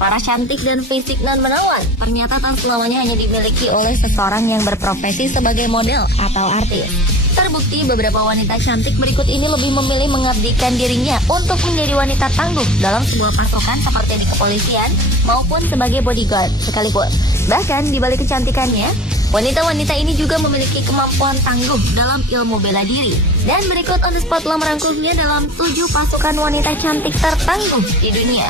Para cantik dan fisik non menawan ternyata tak selamanya hanya dimiliki oleh seseorang yang berprofesi sebagai model atau artis. Terbukti beberapa wanita cantik berikut ini lebih memilih mengabdikan dirinya untuk menjadi wanita tangguh dalam sebuah pasukan seperti di kepolisian maupun sebagai bodyguard sekalipun. Bahkan di balik kecantikannya, wanita-wanita ini juga memiliki kemampuan tangguh dalam ilmu bela diri. Dan berikut on the spot telah merangkumnya dalam 7 pasukan wanita cantik tertangguh di dunia.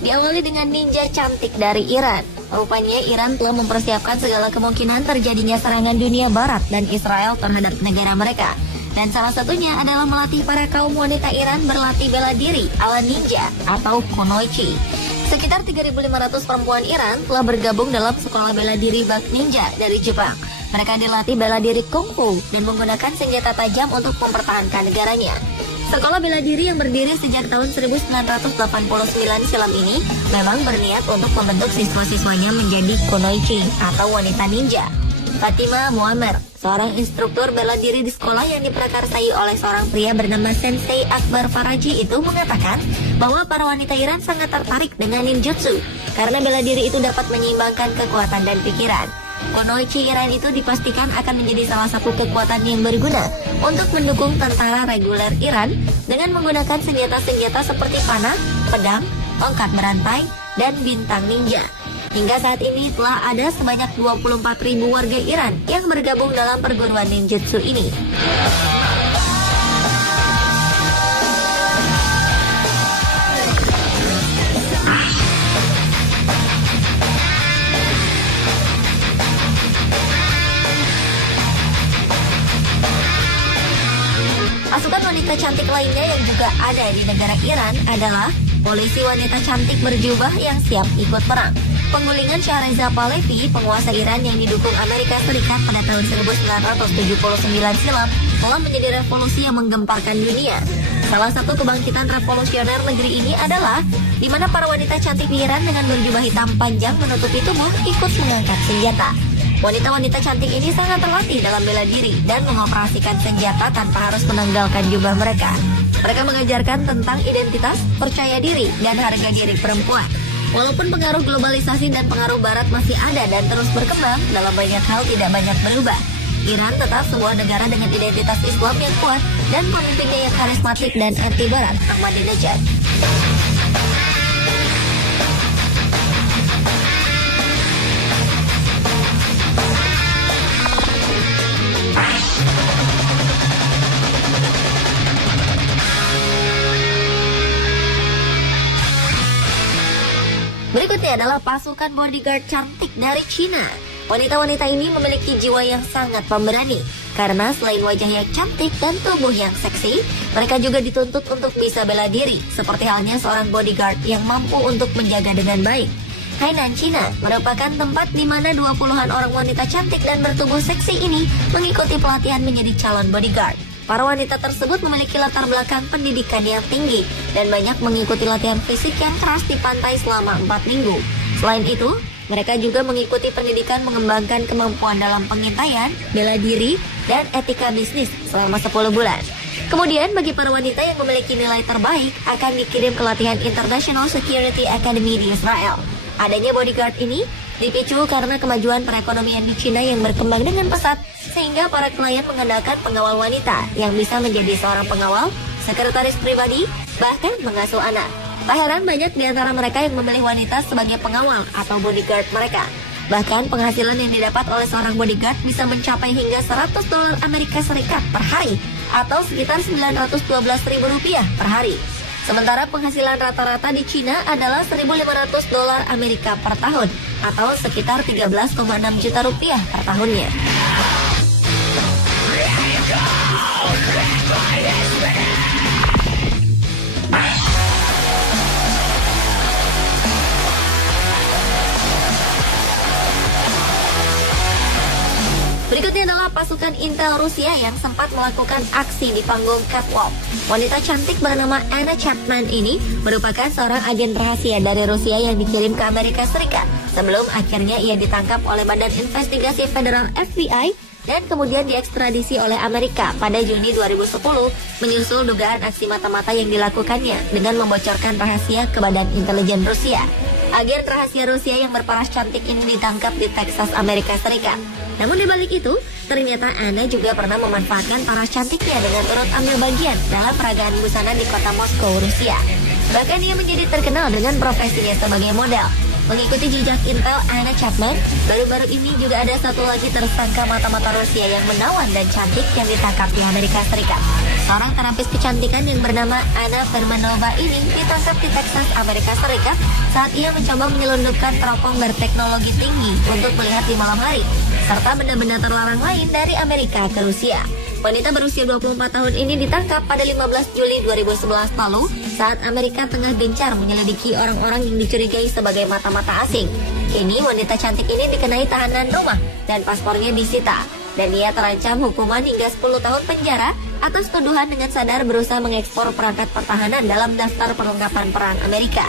Diawali dengan ninja cantik dari Iran. Rupanya Iran telah mempersiapkan segala kemungkinan terjadinya serangan dunia barat dan Israel terhadap negara mereka. Dan salah satunya adalah melatih para kaum wanita Iran berlatih bela diri ala ninja atau kunoichi. Sekitar 3.500 perempuan Iran telah bergabung dalam sekolah bela diri bak ninja dari Jepang. Mereka dilatih bela diri kungfu dan menggunakan senjata tajam untuk mempertahankan negaranya. Sekolah bela diri yang berdiri sejak tahun 1989 silam ini memang berniat untuk membentuk siswa-siswanya menjadi kunoichi atau wanita ninja. Fatima Muammer, seorang instruktur bela diri di sekolah yang diprakarsai oleh seorang pria bernama Sensei Akbar Faraji itu mengatakan bahwa para wanita Iran sangat tertarik dengan ninjutsu karena bela diri itu dapat menyeimbangkan kekuatan dan pikiran. Kunoichi Iran itu dipastikan akan menjadi salah satu kekuatan yang berguna untuk mendukung tentara reguler Iran dengan menggunakan senjata-senjata seperti panah, pedang, tongkat berantai, dan bintang ninja. Hingga saat ini telah ada sebanyak 24.000 warga Iran yang bergabung dalam perguruan ninjutsu ini. Pasukan wanita cantik lainnya yang juga ada di negara Iran adalah polisi wanita cantik berjubah yang siap ikut perang. Penggulingan Shahriza Pahlavi, penguasa Iran yang didukung Amerika Serikat pada tahun 1979 silam, telah menjadi revolusi yang menggemparkan dunia. Salah satu kebangkitan revolusioner negeri ini adalah di mana para wanita cantik di Iran dengan berjubah hitam panjang menutupi tubuh ikut mengangkat senjata. Wanita-wanita cantik ini sangat terlatih dalam bela diri dan mengoperasikan senjata tanpa harus menanggalkan jubah mereka. Mereka mengajarkan tentang identitas, percaya diri, dan harga diri perempuan. Walaupun pengaruh globalisasi dan pengaruh barat masih ada dan terus berkembang, dalam banyak hal tidak banyak berubah. Iran tetap sebuah negara dengan identitas Islam yang kuat dan pemimpinnya yang karismatik dan anti-barat, Ahmadinejad. Berikutnya adalah pasukan bodyguard cantik dari Cina. Wanita-wanita ini memiliki jiwa yang sangat pemberani. Karena selain wajah yang cantik dan tubuh yang seksi, mereka juga dituntut untuk bisa bela diri, seperti halnya seorang bodyguard yang mampu untuk menjaga dengan baik. Hainan, Cina merupakan tempat di mana 20-an orang wanita cantik dan bertubuh seksi ini mengikuti pelatihan menjadi calon bodyguard. Para wanita tersebut memiliki latar belakang pendidikan yang tinggi dan banyak mengikuti latihan fisik yang keras di pantai selama 4 minggu. Selain itu, mereka juga mengikuti pendidikan mengembangkan kemampuan dalam pengintaian, bela diri, dan etika bisnis selama 10 bulan. Kemudian bagi para wanita yang memiliki nilai terbaik akan dikirim ke latihan International Security Academy di Israel. Adanya bodyguard ini dipicu karena kemajuan perekonomian di Cina yang berkembang dengan pesat, sehingga para klien mengandalkan pengawal wanita yang bisa menjadi seorang pengawal, sekretaris pribadi, bahkan mengasuh anak. Tak heran banyak di antara mereka yang memilih wanita sebagai pengawal atau bodyguard mereka. Bahkan penghasilan yang didapat oleh seorang bodyguard bisa mencapai hingga $100 Amerika Serikat per hari atau sekitar Rp912.000 per hari. Sementara penghasilan rata-rata di Cina adalah $1.500 Amerika per tahun atau sekitar 13,6 juta rupiah per tahunnya. Berikutnya adalah pasukan Intel Rusia yang sempat melakukan aksi di panggung catwalk. Wanita cantik bernama Anna Chapman ini merupakan seorang agen rahasia dari Rusia yang dikirim ke Amerika Serikat sebelum akhirnya ia ditangkap oleh Badan Investigasi Federal FBI dan kemudian diekstradisi oleh Amerika pada Juni 2010 menyusul dugaan aksi mata-mata yang dilakukannya dengan membocorkan rahasia ke Badan Intelijen Rusia. Agen rahasia Rusia yang berparas cantik ini ditangkap di Texas, Amerika Serikat. Namun di balik itu, ternyata Anna juga pernah memanfaatkan paras cantiknya dengan turut ambil bagian dalam peragaan busana di kota Moskow, Rusia. Bahkan ia menjadi terkenal dengan profesinya sebagai model. Mengikuti jejak intel Anna Chapman, baru-baru ini juga ada satu lagi tersangka mata-mata Rusia yang menawan dan cantik yang ditangkap di Amerika Serikat. Seorang terapis kecantikan yang bernama Anna Fermanova ini ditangkap di Texas, Amerika Serikat saat ia mencoba menyelundupkan teropong berteknologi tinggi untuk melihat di malam hari, serta benda-benda terlarang lain dari Amerika ke Rusia. Wanita berusia 24 tahun ini ditangkap pada 15 Juli 2011 lalu saat Amerika tengah gencar menyelidiki orang-orang yang dicurigai sebagai mata-mata asing. Kini wanita cantik ini dikenai tahanan rumah dan paspornya disita. Dan ia terancam hukuman hingga 10 tahun penjara atas tuduhan dengan sadar berusaha mengekspor perangkat pertahanan dalam daftar perlengkapan perang Amerika.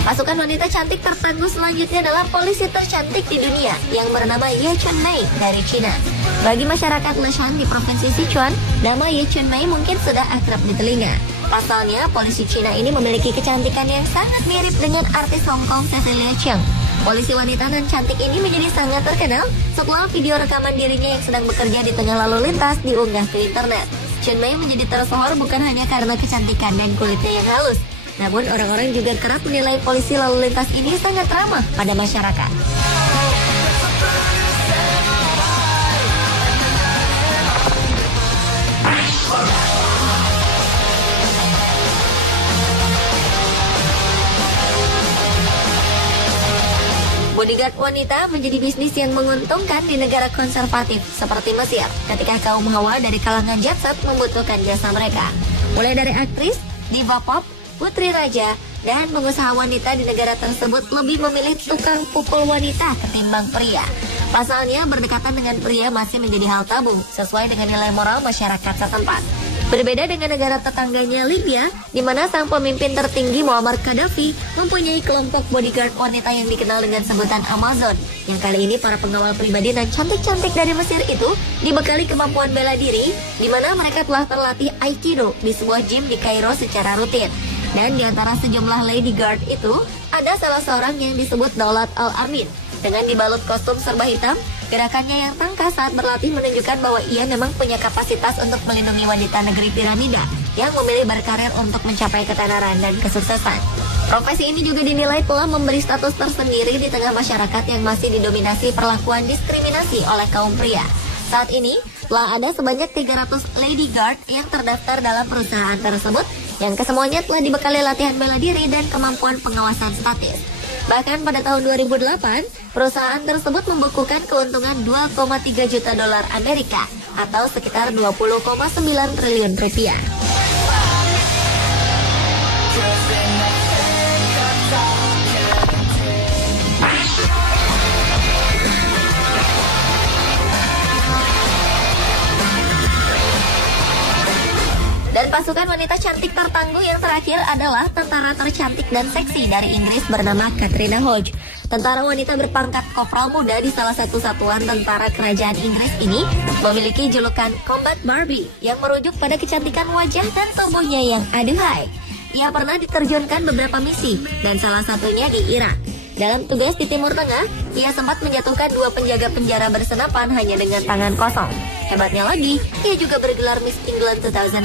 Pasukan wanita cantik tertangguh selanjutnya adalah polisi tercantik di dunia yang bernama Ye Chunmei dari China. Bagi masyarakat Leshan di Provinsi Sichuan, nama Ye Chunmei mungkin sudah akrab di telinga. Pasalnya, polisi China ini memiliki kecantikan yang sangat mirip dengan artis Hong Kong Cecilia Cheung. Polisi wanita dan cantik ini menjadi sangat terkenal setelah video rekaman dirinya yang sedang bekerja di tengah lalu lintas diunggah ke internet. Chunmei menjadi tersohor bukan hanya karena kecantikan dan kulitnya yang halus, namun orang-orang juga kerap menilai polisi lalu lintas ini sangat ramah pada masyarakat. Bodyguard wanita menjadi bisnis yang menguntungkan di negara konservatif seperti Mesir ketika kaum hawa dari kalangan jet set membutuhkan jasa mereka. Mulai dari aktris, diva pop, putri raja, dan pengusaha wanita di negara tersebut lebih memilih tukang pukul wanita ketimbang pria. Pasalnya, berdekatan dengan pria masih menjadi hal tabu sesuai dengan nilai moral masyarakat setempat. Berbeda dengan negara tetangganya Libya, di mana sang pemimpin tertinggi Muammar Gaddafi mempunyai kelompok bodyguard wanita yang dikenal dengan sebutan Amazon. Yang kali ini para pengawal pribadi dan cantik-cantik dari Mesir itu dibekali kemampuan bela diri, di mana mereka telah terlatih Aikido di sebuah gym di Kairo secara rutin. Dan di antara sejumlah lady guard itu, ada salah seorang yang disebut Daulat Al-Amin. Dengan dibalut kostum serba hitam, gerakannya yang tangkas saat berlatih menunjukkan bahwa ia memang punya kapasitas untuk melindungi wanita negeri piramida yang memilih berkarir untuk mencapai ketenaran dan kesuksesan. Profesi ini juga dinilai telah memberi status tersendiri di tengah masyarakat yang masih didominasi perlakuan diskriminasi oleh kaum pria. Saat ini, telah ada sebanyak 300 lady guard yang terdaftar dalam perusahaan tersebut, yang kesemuanya telah dibekali latihan bela diri dan kemampuan pengawasan statis. Bahkan pada tahun 2008, perusahaan tersebut membukukan keuntungan 2,3 juta dolar Amerika atau sekitar 20,9 triliun rupiah. Dan pasukan wanita cantik tertangguh yang terakhir adalah tentara tercantik dan seksi dari Inggris bernama Katrina Hodge. Tentara wanita berpangkat kopral muda di salah satu satuan tentara kerajaan Inggris ini memiliki julukan Combat Barbie yang merujuk pada kecantikan wajah dan tubuhnya yang aduhai. Ia pernah diterjunkan beberapa misi dan salah satunya di Irak. Dalam tugas di Timur Tengah, ia sempat menjatuhkan 2 penjaga penjara bersenapan hanya dengan tangan kosong. Hebatnya lagi, ia juga bergelar Miss England 2009.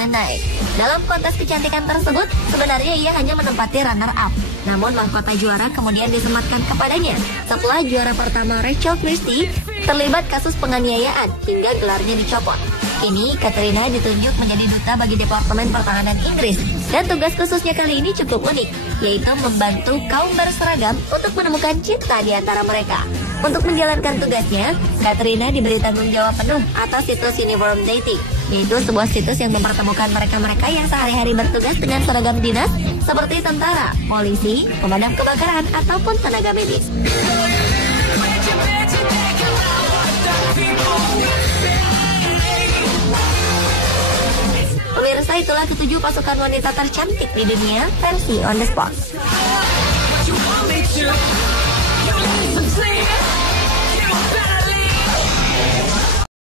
Dalam kontes kecantikan tersebut, sebenarnya ia hanya menempati runner-up. Namun mahkota juara kemudian disematkan kepadanya setelah juara pertama Rachel Christie terlibat kasus penganiayaan hingga gelarnya dicopot. Kini, Katrina ditunjuk menjadi duta bagi Departemen Pertahanan Inggris. Dan tugas khususnya kali ini cukup unik, yaitu membantu kaum berseragam untuk menemukan cinta di antara mereka. Untuk menjalankan tugasnya, Katrina diberi tanggung jawab penuh atas situs Uniform Dating, yaitu sebuah situs yang mempertemukan mereka-mereka yang sehari-hari bertugas dengan seragam dinas seperti tentara, polisi, pemadam kebakaran, ataupun tenaga medis. Pemirsa, itulah 7 pasukan wanita tercantik di dunia versi on the spot. You want me to. You listen to me. You